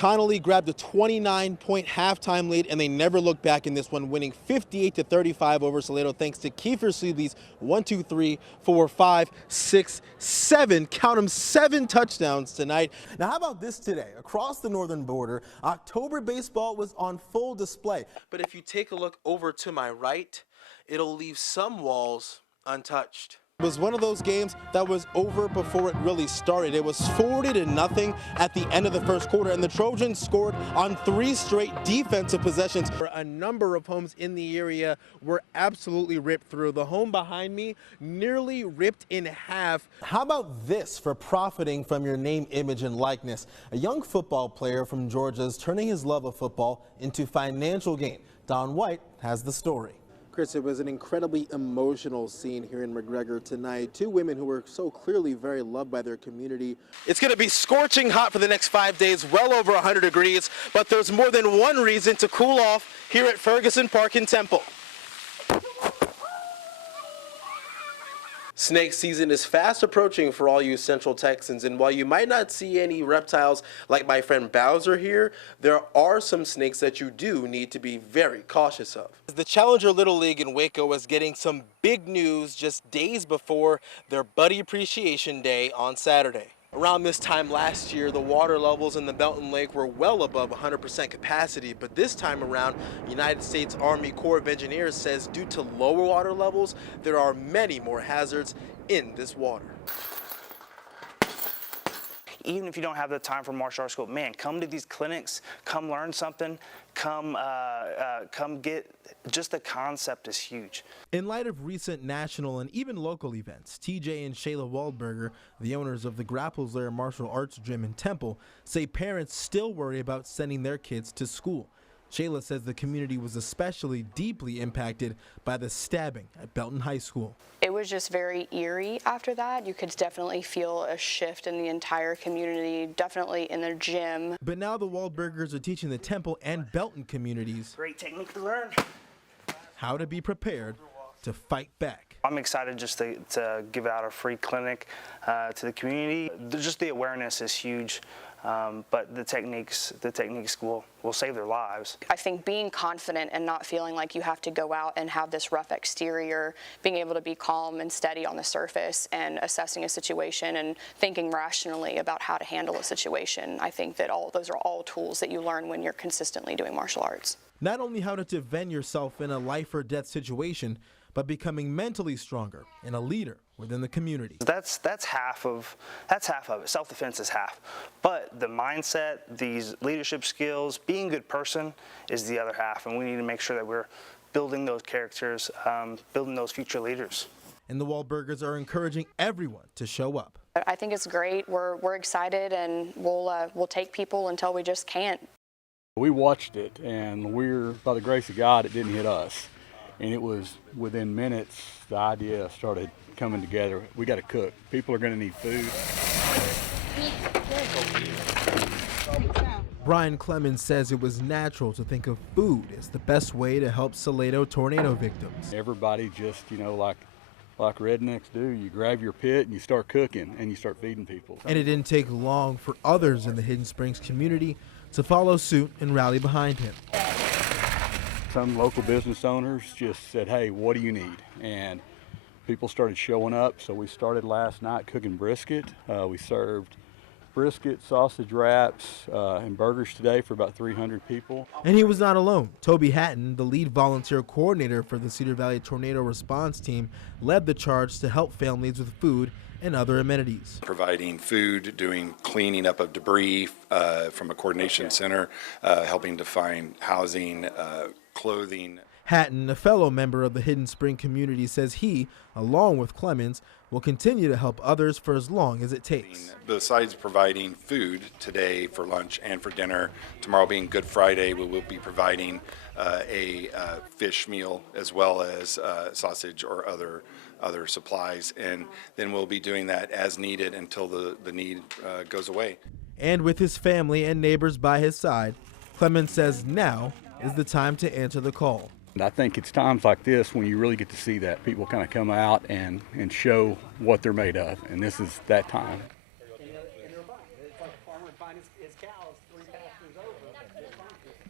Connolly grabbed a 29-point halftime lead, and they never looked back in this one, winning 58-35 over Salado thanks to Kiefer Seeley's 1, 2, 3, 4, 5, 6, 7, count them, 7 touchdowns tonight. Now, how about this today? Across the northern border, October baseball was on full display. But if you take a look over to my right, it'll leave some walls untouched. It was one of those games that was over before it really started. It was 40-0 at the end of the first quarter, and the Trojans scored on 3 straight defensive possessions. A number of homes in the area were absolutely ripped through. The home behind me nearly ripped in half. How about this for profiting from your name, image, and likeness? A young football player from Georgia is turning his love of football into financial gain. Don White has the story. Chris, it was an incredibly emotional scene here in McGregor tonight. 2 women who were so clearly very loved by their community. It's going to be scorching hot for the next 5 days, well over 100 degrees, but there's more than one reason to cool off here at Ferguson Park in Temple. Snake season is fast approaching for all you Central Texans, and while you might not see any reptiles like my friend Bowser here, there are some snakes that you do need to be very cautious of. The Challenger Little League in Waco is getting some big news just days before their Buddy Appreciation Day on Saturday. Around this time last year, the water levels in the Belton Lake were well above 100% capacity, but this time around, United States Army Corps of Engineers says due to lower water levels, there are many more hazards in this water. Even if you don't have the time for martial arts school, man, come to these clinics, come learn something, come get, just the concept is huge. In light of recent national and even local events, TJ and Shayla Waldberger, the owners of the Grapples Lair Martial Arts Gym in Temple, say parents still worry about sending their kids to school. Shayla says the community was especially deeply impacted by the stabbing at Belton High School. It was just very eerie after that. You could definitely feel a shift in the entire community, definitely in the gym. But now the Waldbergers are teaching the Temple and Belton communities Great technique to learn. how to be prepared to fight back. I'm excited just to give out a free clinic to the community. Just the awareness is huge, but the techniques will save their lives. I think being confident and not feeling like you have to go out and have this rough exterior, being able to be calm and steady on the surface and assessing a situation and thinking rationally about how to handle a situation, I think that those are all tools that you learn when you're consistently doing martial arts. Not only how to defend yourself in a life or death situation, but becoming mentally stronger and a leader within the community. That's half of it. Self-defense is half, but the mindset, these leadership skills, being a good person is the other half, and we need to make sure that we're building those characters, building those future leaders. And the Waldbergers are encouraging everyone to show up. I think it's great. We're excited, and we'll take people until we just can't. We watched it, and by the grace of God, it didn't hit us. And it was within minutes, the idea started coming together. We got to cook. People are going to need food. Brian Clemens says it was natural to think of food as the best way to help Salado tornado victims. Everybody just, like rednecks do, you grab your pit and you start cooking and you start feeding people. And it didn't take long for others in the Hidden Springs community to follow suit and rally behind him. Some local business owners just said, hey, what do you need? And people started showing up, so we started last night cooking brisket. We served brisket, sausage wraps, and burgers today for about 300 people. And he was not alone. Toby Hatton, the lead volunteer coordinator for the Cedar Valley Tornado Response Team, led the charge to help families with food and other amenities. Providing food, doing cleaning up of debris from a coordination center, helping to find housing, clothing. Hatton, a fellow member of the Hidden Spring community, says he, along with Clemens, will continue to help others for as long as it takes. Besides providing food today for lunch and for dinner, tomorrow being Good Friday, we will be providing a fish meal as well as sausage or other supplies, and then we'll be doing that as needed until the need goes away. And with his family and neighbors by his side, Clemens says now is the time to answer the call. And I think it's times like this when you really get to see that. People kind of come out and show what they're made of, and this is that time. find his cows 3 pastures over.